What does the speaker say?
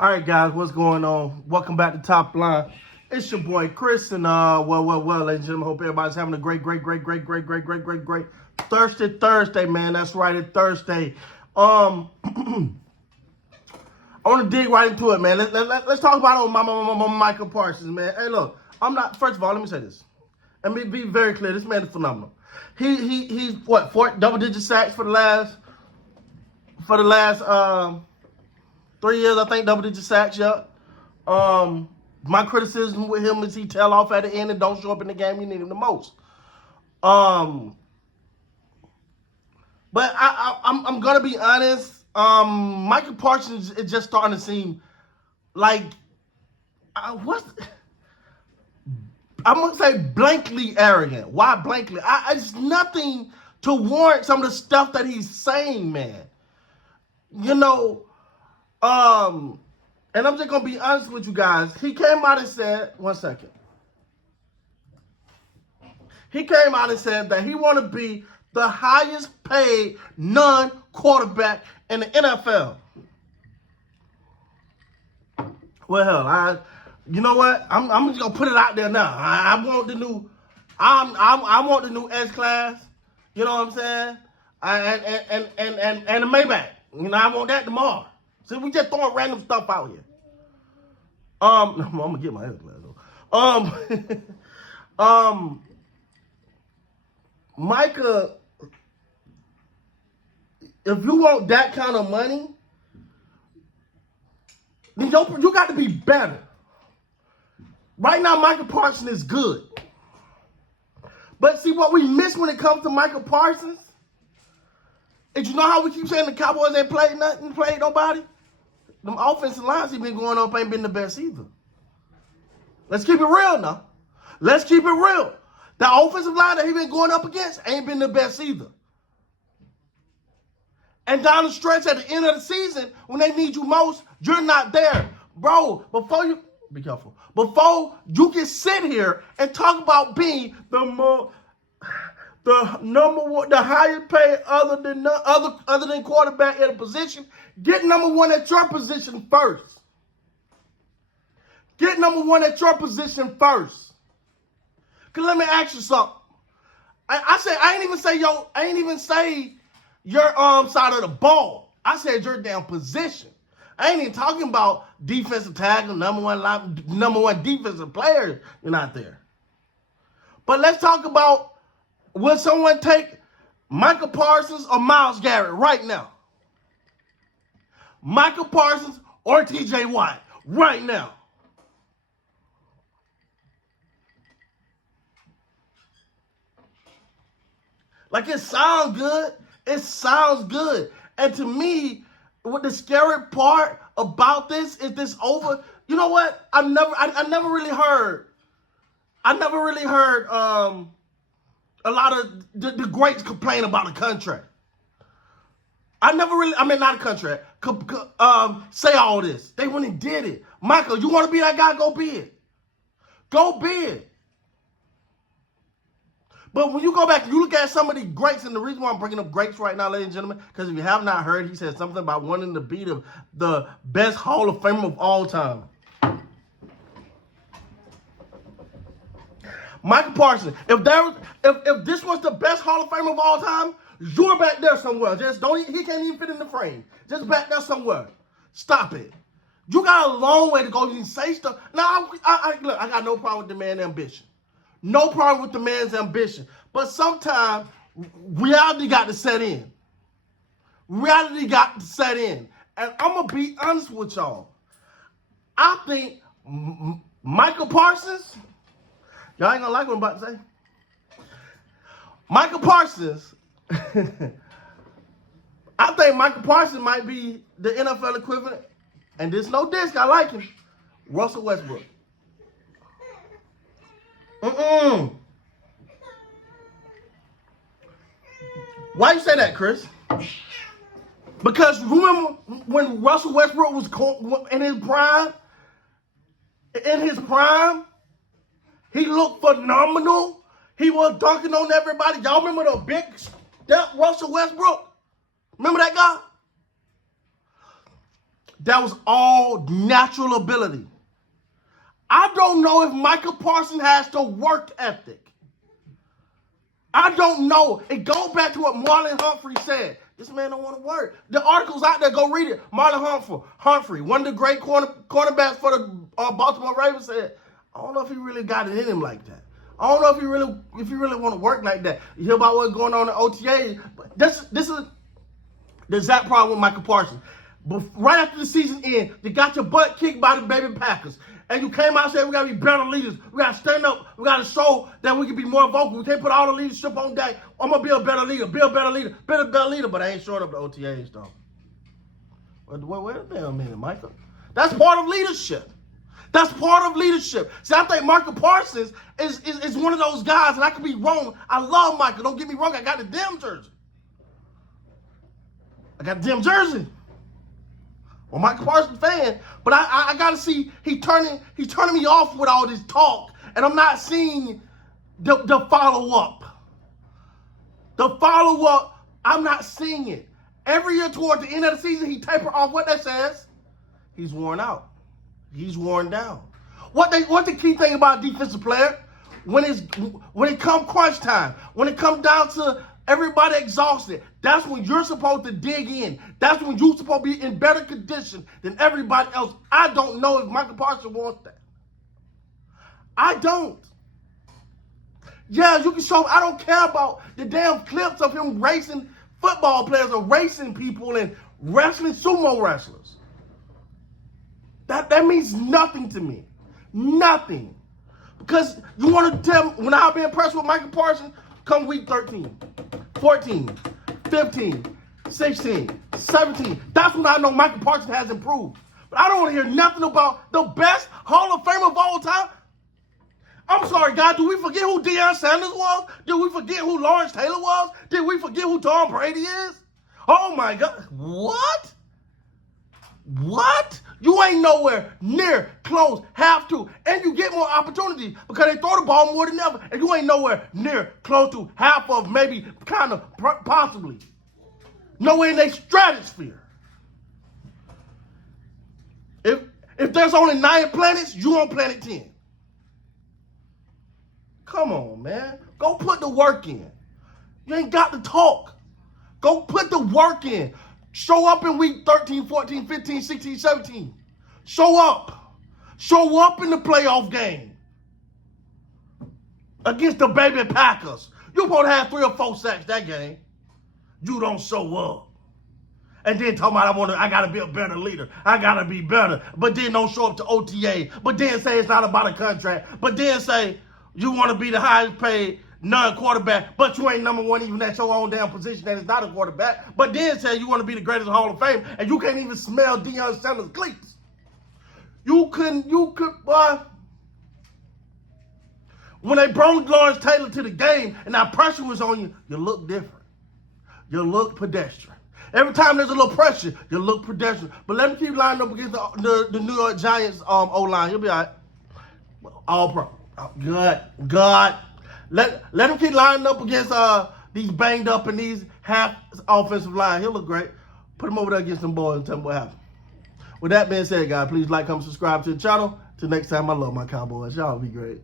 All right, guys, what's going on? Welcome back to Top Line. It's your boy Chris, and well, ladies and gentlemen, hope everybody's having a great Thursday, man. That's right, it's Thursday. I want to dig right into it, man. Let's talk about my Micah Parsons, man. Hey, look, I'm not. First of all, let me say this, and be very clear. This man is phenomenal. He's what, double-digit sacks for the last 3 years, I think, double-digit sacks, yeah. My criticism with him is he tail off at the end and don't show up in the game you need him the most. But I'm gonna be honest. Micah Parsons is just starting to seem like I'm gonna say blankly arrogant. Why blankly? It's nothing to warrant some of the stuff that he's saying, man. You know. And I'm just gonna be honest with you guys. He came out and said, one second. He came out and said that he want to be the highest paid non-quarterback in the NFL. Well, hell, you know what? I'm just gonna put it out there now. I want the new, I want the new S class. You know what I'm saying? And the Maybach. You know, I want that tomorrow. See, we just throwing random stuff out here. I'm gonna get my S class though. Micah, if you want that kind of money, then you got to be better. Right now, Micah Parsons is good. But see, what we miss when it comes to Micah Parsons is, you know how we keep saying the Cowboys ain't played nothing, played nobody? Them offensive lines he been going up ain't been the best either. Let's keep it real now. Let's keep it real. The offensive line that he been going up against ain't been the best either. And down the stretch at the end of the season, when they need you most, you're not there. Bro, be careful. Before you can sit here and talk about being the number one, the highest paid other than quarterback at a position, get number one at your position first. Get number one at your position first. Cause let me ask you something. I ain't even say your side of the ball. I said your damn position. I ain't even talking about defensive tackle, number one defensive player. You're not there. But let's talk about, will someone take Micah Parsons or Myles Garrett right now? Micah Parsons or TJ Watt right now? Like, it sounds good. It sounds good. And to me, what the scary part about this is this over. You know what? I never really heard a lot of the greats complain about a contract. Not a contract. Say all this. They went and did it. Michael, you want to be that guy? Go be it. Go be it. But when you go back and you look at some of the greats, and the reason why I'm bringing up greats right now, ladies and gentlemen, because if you have not heard, he said something about wanting to be the best Hall of Famer of all time. Micah Parsons, if this was the best Hall of Famer of all time, you're back there somewhere. He can't even fit in the frame. Just back there somewhere. Stop it. You got a long way to go. You can say stuff. Now, look, I got no problem with the man's ambition. No problem with the man's ambition. But sometimes reality got to set in. Reality got to set in. And I'm going to be honest with y'all. I think Micah Parsons, y'all ain't going to like what I'm about to say. Micah Parsons, I think Micah Parsons might be the NFL equivalent, and this no disc, I like him, Russell Westbrook. Why you say that, Chris? Because remember when Russell Westbrook was in his prime, he looked phenomenal. He was dunking on everybody. Y'all remember the big step Russell Westbrook? Remember that guy? that was all natural ability. I don't know if Micah Parson has the work ethic. I don't know. It goes back to what Marlon Humphrey said. This man don't want to work. The article's out there. Go read it. Marlon Humphrey, one of the great cornerbacks for the Baltimore Ravens, said, I don't know if he really got it in him like that. I don't know if he really want to work like that. You hear about what's going on in OTA. But this is the exact problem with Micah Parsons. But right after the season ended, you got your butt kicked by the baby Packers. And you came out and said, we got to be better leaders. We got to stand up. We got to show that we can be more vocal. We can't put all the leadership on that. I'm going to be a better leader. Be a better leader. Be a better leader. But I ain't showing up the OTAs, though. Wait a damn minute, Micah. That's part of leadership. That's part of leadership. See, I think Micah Parsons is one of those guys, and I could be wrong. I love Micah. Don't get me wrong. I got the damn jersey. Well, Micah Parsons fan, but I gotta see he's turning me off with all this talk, and I'm not seeing the follow up. The follow up, I'm not seeing it. Every year toward the end of the season, he taper off. What that says? He's worn out. He's worn down. What the key thing about a defensive player? When it come crunch time, when it comes down to everybody exhausted, that's when you're supposed to dig in. That's when you're supposed to be in better condition than everybody else. I don't know if Micah Parsons wants that. I don't. Yeah, you can show. I don't care about the damn clips of him racing football players or racing people and wrestling sumo wrestlers. That means nothing to me. Nothing. Because you want to tell me, when I'll be impressed with Micah Parsons, come week 13, 14, 15, 16, 17. That's when I know Micah Parsons has improved. But I don't want to hear nothing about the best Hall of Famer of all time. I'm sorry, God, do we forget who Deion Sanders was? Did we forget who Lawrence Taylor was? Did we forget who Tom Brady is? Oh, my God. What? What? You ain't nowhere near close, have to, and you get more opportunities because they throw the ball more than ever, and you ain't nowhere near close to half of, maybe, kind of, possibly. Nowhere in their stratosphere. If there's only 9 planets, you on planet 10. Come on, man. Go put the work in. You ain't got to talk. Go put the work in. Show up in week 13, 14, 15, 16, 17. Show up. Show up in the playoff game against the baby Packers. You're supposed to have 3 or 4 sacks that game. You don't show up. And then talking about I gotta be a better leader. I gotta be better. But then don't show up to OTA. But then say it's not about a contract. But then say you want to be the highest paid non-quarterback, but you ain't number one even at your own damn position that is not a quarterback. But then say you want to be the greatest Hall of Fame, and you can't even smell Deion Sanders' cleats. You could, boy. When they brought Lawrence Taylor to the game and that pressure was on you, you look different. You look pedestrian. Every time there's a little pressure, you look pedestrian. But let him keep lining up against the New York Giants O-line. He'll be all right. All pro. Good. Let him keep lining up against these banged up and these half offensive line. He'll look great. Put him over there against them boys and tell him what happened. With that being said, guys, please like, comment, subscribe to the channel. Till next time, I love my Cowboys. Y'all be great.